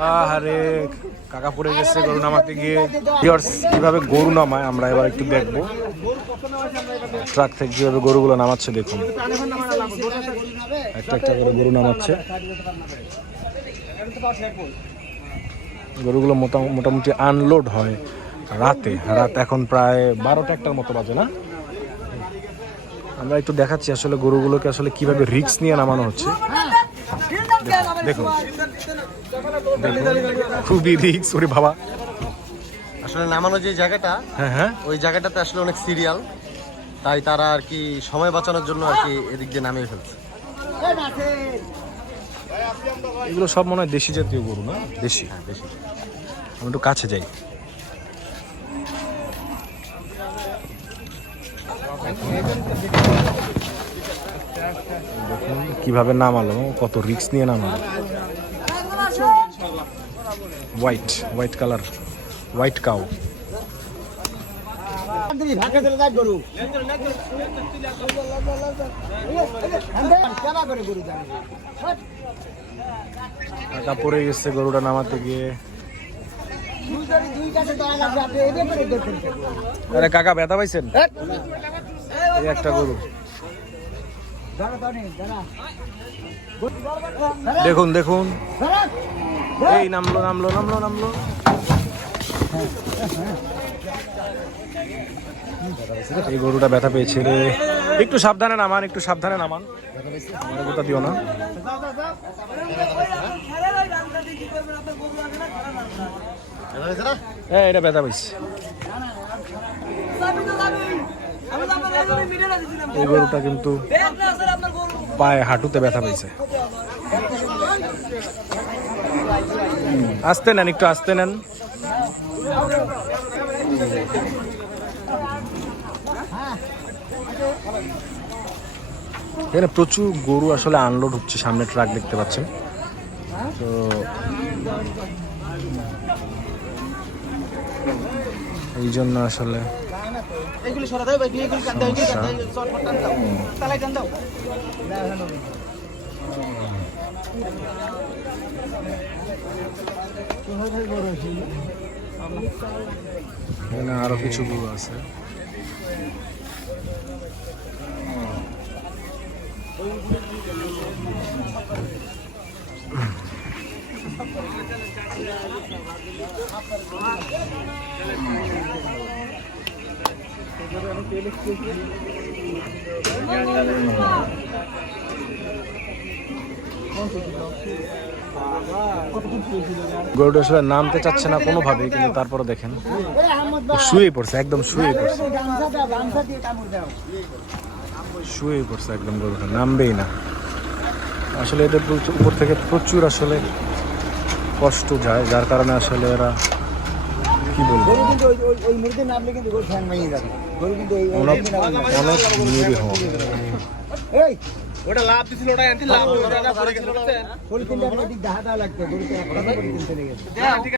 আহারে কাকা পড়ে গেছে, গরু নামাতে গিয়ে। কীভাবে গরু নামায় আমরা এবার একটু দেখব। ট্রাক থেকে কীভাবে গরুগুলো নামাচ্ছে, দেখুন। একটা একটা করে গরু নামাচ্ছে। গরুগুলো মোটা- মোটামুটি আনলোড হয় রাতে। রাত এখন প্রায় বারোটা একটার মতো বাজে, না? আমরা একটু দেখাচ্ছি আসলে গরুগুলোকে আসলে কীভাবে রিক্স নিয়ে নামানো হচ্ছে। দেখুন। খুবই রিক্স ওরে বাবা। আসলে নামানো যে জায়গাটা হ্যাঁ হ্যাঁ। ওই জায়গাটাতে আসলে অনেক সিরিয়াল তাই তারা আর কি সময় বাঁচানোর জন্য আর কি এদিক দিয়ে নামিয়ে ফেলছে। এগুলো সব মনে হয় দেশি জাতীয় গরু না? দেশি। হ্যাঁ বেশি আমি একটু কাছে যাই। দেখুন কীভাবে নামালো? কত রিক্স নিয়ে নামালো? White white colour white cow টাকা পড়ে গেছে গরুটা নামাতে গিয়ে। আরে কাকা ব্যথা পাইছেন? এই একটা গরু। দেখুন দেখুন। এই নামলো নামলো নামলো নামলো। এই গরুটা ব্যথা পেয়েছে রে। একটু সাবধানে নামান, একটু সাবধানে নামান। আমার গোটা দিও না। হ্যাঁ এটা ব্যথা পেয়েছে। এই গরুটা কিন্তু পায়ে হাঁটুতে ব্যথা পেয়েছে। আসতে নেন, একটু আসতে নেন। এখানে প্রচুর গরু আসলে আনলোড হচ্ছে, সামনে ট্রাক দেখতে পাচ্ছেন। তো এই জন্য আসলে এগুলি সরা দাও ভাই, এগুলি কাট দাও এগুলি কাট দাও টান দাও দাও আরও কিছু গরু আছে। গরুটা আসলে নামতে চাচ্ছে না কোনোভাবেই, কিন্তু তারপরে দেখেন। শুয়ে পড়ছে, একদম শুয়ে পড়ছে। শুয়ে পড়ছে একদম গরুটা, নামবেই না। আসলে এদের উপর থেকে প্রচুর আসলে কষ্ট যায়, যার কারণে আসলে এরা কি বলব? গরু কিন্তু ওই ওই- ওই মুরগির নামলে কিন্তু গরু ঠ্যাং ভেঙে যাবে। গরু কিন্তু ওই অনেক অনেক নিরীহ এই! ওটা লাভ দিছিল ওটা এনতি লাভ পলিথিনটা এদিক দেখা দেওয়া লাগতো গরুতে একটা চলে গেছে